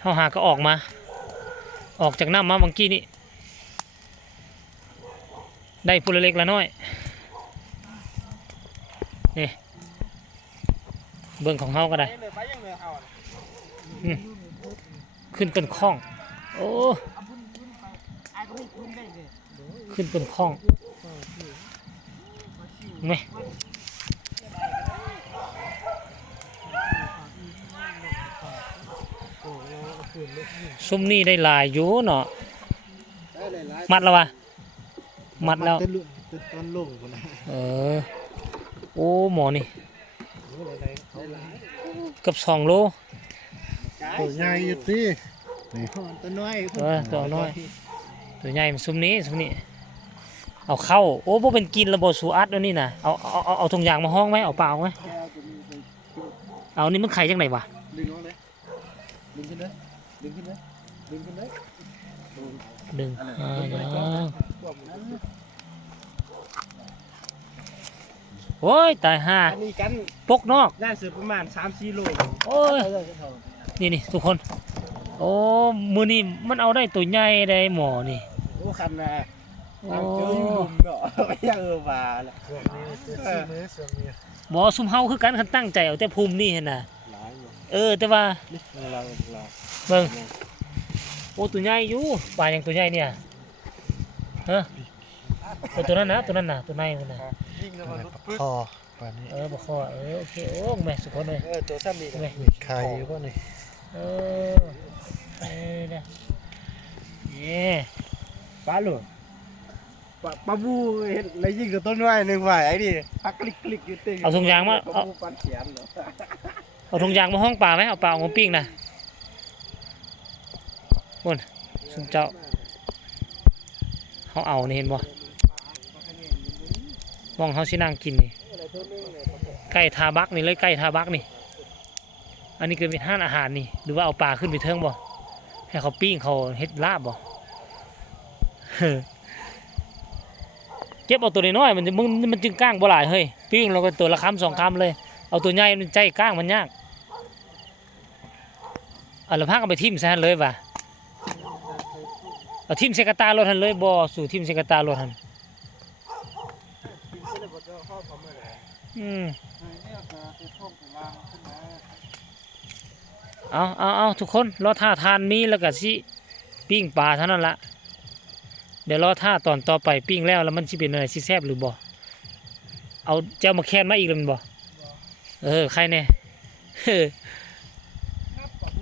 เขาหาก็ออกมาออกจากน้ำมาเมื่อกี้นี่ได้พูละเล็กละน้อยนี่เบื้องของเขาก็ได้ขึ้นต้นข้องโอ้ขึ้นต้นข้องไหมซุ้มนี่ได้ลายอยู่เนาะมัดแล้ววะมัดแล้วตอนลงคนนะโอ้หมอนี่กับ2 โลตัวใหญ่อยู่สินี่ตัวน้อยตัวน้อยตัวใหญ่มันซุ้มนี้เอาเข้าโอ้พวกเป็นกินระบบสูอัดแล้วนี่นะเอาถุงยางมาห้องไหมเอาเปล่าไหมเอานี่มันไข่จังไหนวะดึงน้องเลยดึงขึ้นเลยดึงขึ้นเลยดึงขึ้นเลยดึงโอ้ยตายห่านี่กันปกนอกน่าเสือประมาณ3-4 โลโอ้ยนี่ทุกคนโอ้มือนี่มันเอาได้ตัวใหญ่ได้หมอนี่โอ้คันนะเจออยู่ลุมเนาะไม่ยังว่าละหมอซุ่มเฮาคือกันคันตั้งใจเอาแต่ภูมินี่เห็นน่ะแต่ว่าเบิ่งโอ้ตัวใหญ่อยู่ปลาอย่างตัวใหญ่เนี่ยฮะตัวนั้นนะตัวในมันนะคอปลานี้บ่คอโอเคโอ้แม่สุดคนเลยตัวซ้ำนี่แม่มีไข่อยู่ป่ะนี่เนี่ยปลาหลวงปลาบูเห็นอะไรยิ่งกับต้นไม้หนึ่งฝ่ายไอ้นี่พักคลิกอยู่เต็มเอาถุงยางมาเอาถุงยางมาห้องปลาไหมเอาปลาของปิ้งนะบนสุนเจ้าเขาเอานี่เห็นบ่มองเขาสินั่งกินนี่ไก่ทาบักนี่เลยไก่ทาบักนี่อันนี้คือเป็นห้านอาหารนี่หรือว่าเอาปลาขึ้นไปเทิงบ่ให้เขาปิ้งเขาเฮ็ดลาบบ่เก็บเอาตัวน้อยมันจึงก้างบ่หลายเฮ้ยปิ้งเราก็ตัวละคำ2 คำเลยเอาตัวใหญ่มันใจก้างมันยากเอาละพักเอาไปทิ่มซะเลยว่ะเอาทิ่มเซกตารถหันเลยบ่สู่ทิ่มเซกตารถหันเอาทุกคนรอท่าทานมีแล้วก็สิปิ้งปลาเท่านั้นละเดี๋ยวรอท่าตอนต่อไปปิ้งแล้วมันสิเป็นอะไรสิแซ่บหรือบ่เอาเจ้ามาแค้นมาอีกแล้วมันบ่ใครแน่